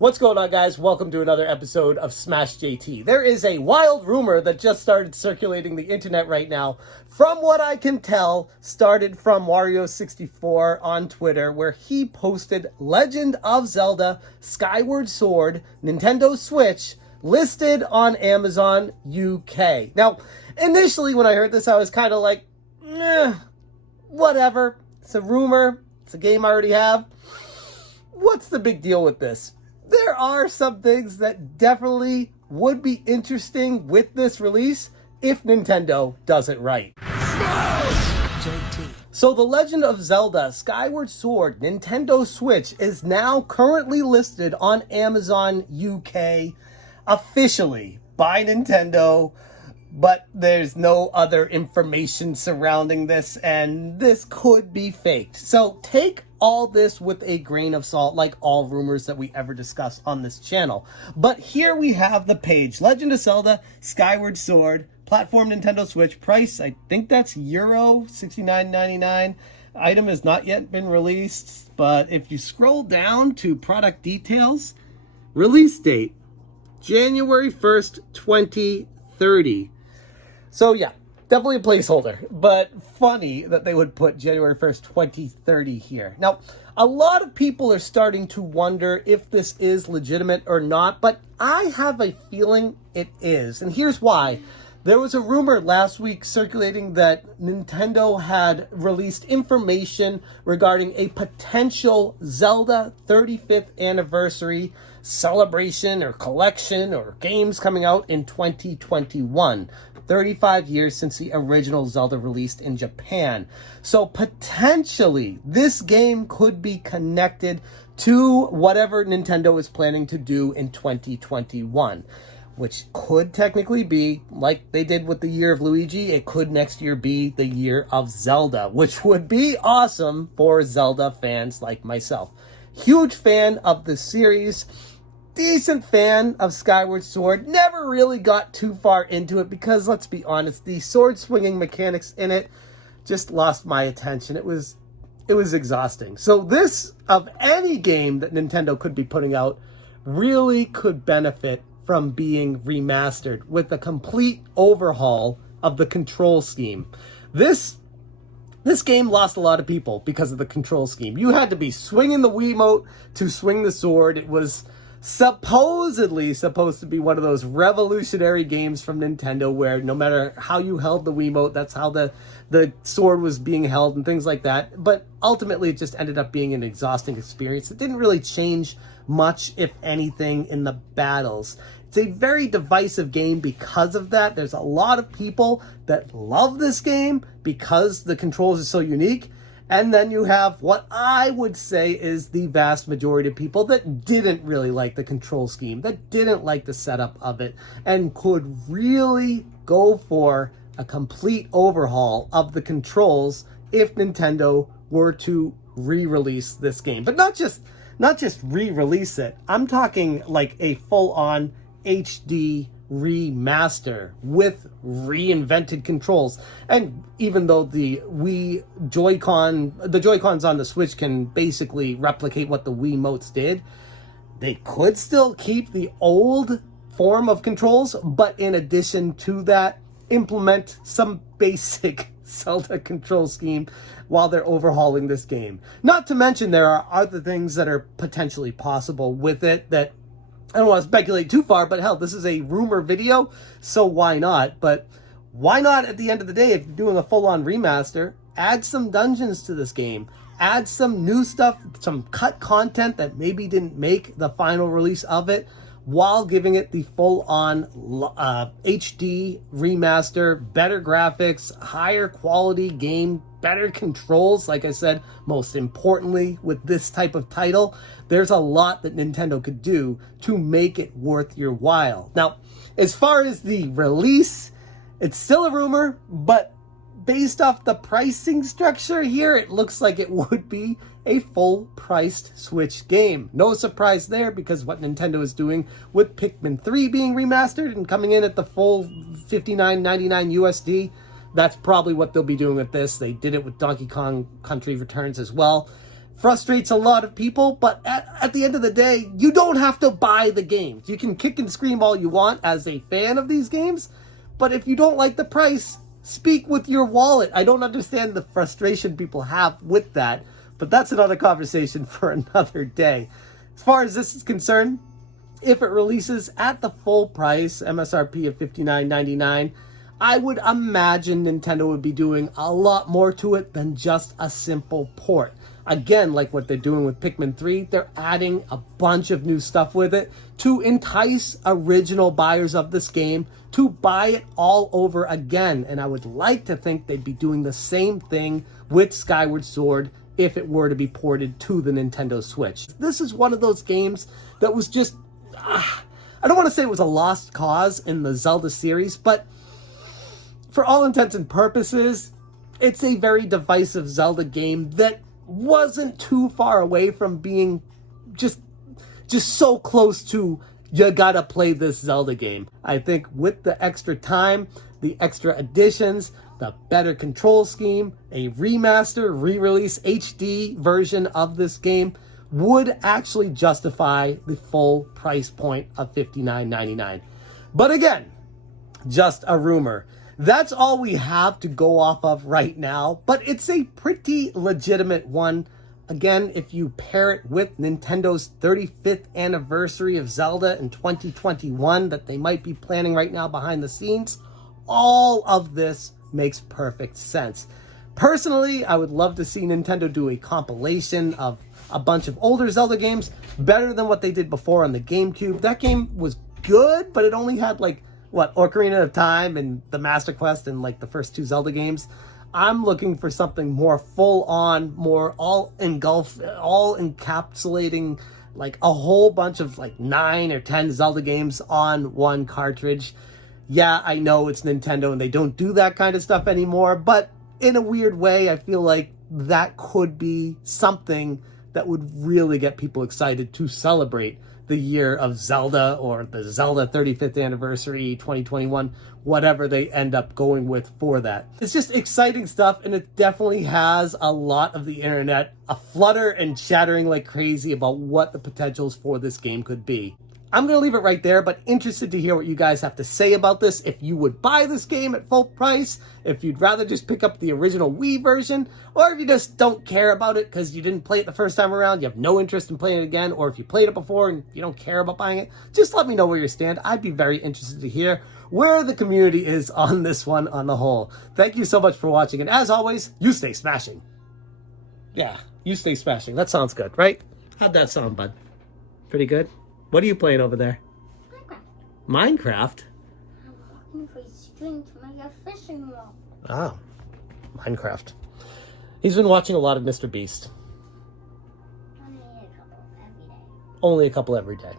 What's going on, guys? Welcome to another episode of Smash JT. There is a wild rumor that just started circulating the internet right now. From what I can tell, started from Wario64 on Twitter, where he posted Legend of Zelda, Skyward Sword, Nintendo Switch, listed on Amazon UK. Now, initially when I heard this, I was kind of like, whatever. It's a rumor. It's a game I already have. What's the big deal with this? There are some things that definitely would be interesting with this release if Nintendo does it right. So the Legend of Zelda Skyward Sword Nintendo Switch is now currently listed on Amazon UK officially by Nintendo, but there's no other information surrounding this, and this could be faked. So take all this with a grain of salt, like all rumors that we ever discuss on this channel. But here we have the page. Legend of Zelda, Skyward Sword, platform Nintendo Switch, price, I think that's Euro 69.99. Item has not yet been released, but if you scroll down to product details, release date, January 1st, 2030. So yeah, definitely a placeholder, but funny that they would put January 1st, 2030 here. Now, a lot of people are starting to wonder if this is legitimate or not, but I have a feeling it is. And here's why. There was a rumor last week circulating that Nintendo had released information regarding a potential Zelda 35th anniversary celebration or collection or games coming out in 2021. 35 years since the original Zelda released in Japan. So potentially this game could be connected to whatever Nintendo is planning to do in 2021, which could technically be, like they did with the Year of Luigi, it could next year be the Year of Zelda, which would be awesome for Zelda fans like myself. Huge fan of the series. Decent fan of Skyward Sword. Never really got too far into it because, let's be honest, the sword swinging mechanics in it just lost my attention. It was exhausting. So this, of any game that Nintendo could be putting out, really could benefit from being remastered with a complete overhaul of the control scheme. This game lost a lot of people because of the control scheme. You had to be swinging the Wiimote to swing the sword. It was supposedly supposed to be one of those revolutionary games from Nintendo where no matter how you held the Wiimote, that's how the sword was being held and things like that. But ultimately, it just ended up being an exhausting experience. It didn't really change much, if anything, in the battles. It's a very divisive game because of that. There's a lot of people that love this game because the controls are so unique. And then you have what I would say is the vast majority of people that didn't really like the control scheme, that didn't like the setup of it, and could really go for a complete overhaul of the controls if Nintendo were to re-release this game. But not just re-release it. I'm talking like a full-on HD remaster with reinvented controls. And even though the Joy-Cons on the Switch can basically replicate what the Wiimotes did, they could still keep the old form of controls, but in addition to that, implement some basic Zelda control scheme while they're overhauling this game. Not to mention there are other things that are potentially possible with it that I don't want to speculate too far, but hell, this is a rumor video, so why not? But why not, at the end of the day, if you're doing a full-on remaster, add some dungeons to this game, add some new stuff, some cut content that maybe didn't make the final release of it, while giving it the full-on HD remaster, better graphics, higher quality game, better controls. Like I said, most importantly, with this type of title, there's a lot that Nintendo could do to make it worth your while. Now, as far as the release, it's still a rumor, but based off the pricing structure here, it looks like it would be a full-priced Switch game. No surprise there, because what Nintendo is doing with Pikmin 3 being remastered and coming in at the full $59.99 USD, that's probably what they'll be doing with this. They did it with Donkey Kong Country Returns as well. frustrates a lot of people, but at the end of the day, you don't have to buy the games. You can kick and scream all you want as a fan of these games, but if you don't like the price, speak with your wallet. I don't understand the frustration people have with that, but that's another conversation for another day. As far as this is concerned, if it releases at the full price, MSRP of $59.99, I would imagine Nintendo would be doing a lot more to it than just a simple port. Again, like what they're doing with Pikmin 3, they're adding a bunch of new stuff with it to entice original buyers of this game to buy it all over again. And I would like to think they'd be doing the same thing with Skyward Sword if it were to be ported to the Nintendo Switch. This is one of those games that was just, I don't want to say it was a lost cause in the Zelda series, but for all intents and purposes, it's a very divisive Zelda game that wasn't too far away from being just so close to, you gotta play this Zelda game. I think with the extra time, the extra additions, the better control scheme, a remaster, re-release HD version of this game would actually justify the full price point of $59.99. But again, just a rumor. That's all we have to go off of right now, but it's a pretty legitimate one. Again, if you pair it with Nintendo's 35th anniversary of Zelda in 2021 that they might be planning right now behind the scenes, all of this makes perfect sense. Personally, I would love to see Nintendo do a compilation of a bunch of older Zelda games, better than what they did before on the GameCube. That game was good, but it only had Ocarina of Time and the Master Quest and the first two Zelda games. I'm looking for something more full on, more all encapsulating, a whole bunch of 9 or 10 Zelda games on one cartridge. Yeah, I know it's Nintendo and they don't do that kind of stuff anymore, but in a weird way, I feel like that could be something that would really get people excited to celebrate the year of Zelda, or the Zelda 35th anniversary 2021, whatever they end up going with for that. It's just exciting stuff, and it definitely has a lot of the internet aflutter and chattering like crazy about what the potentials for this game could be. I'm going to leave it right there, but interested to hear what you guys have to say about this. If you would buy this game at full price, if you'd rather just pick up the original Wii version, or if you just don't care about it because you didn't play it the first time around, you have no interest in playing it again, or if you played it before and you don't care about buying it, just let me know where you stand. I'd be very interested to hear where the community is on this one on the whole. Thank you so much for watching, and as always, you stay smashing. Yeah, you stay smashing. That sounds good, right? How'd that sound, bud? Pretty good? What are you playing over there? Minecraft? I'm looking for string to make a fishing rod. Oh, Minecraft. He's been watching a lot of Mr. Beast. Only a couple every day. Only a couple every day.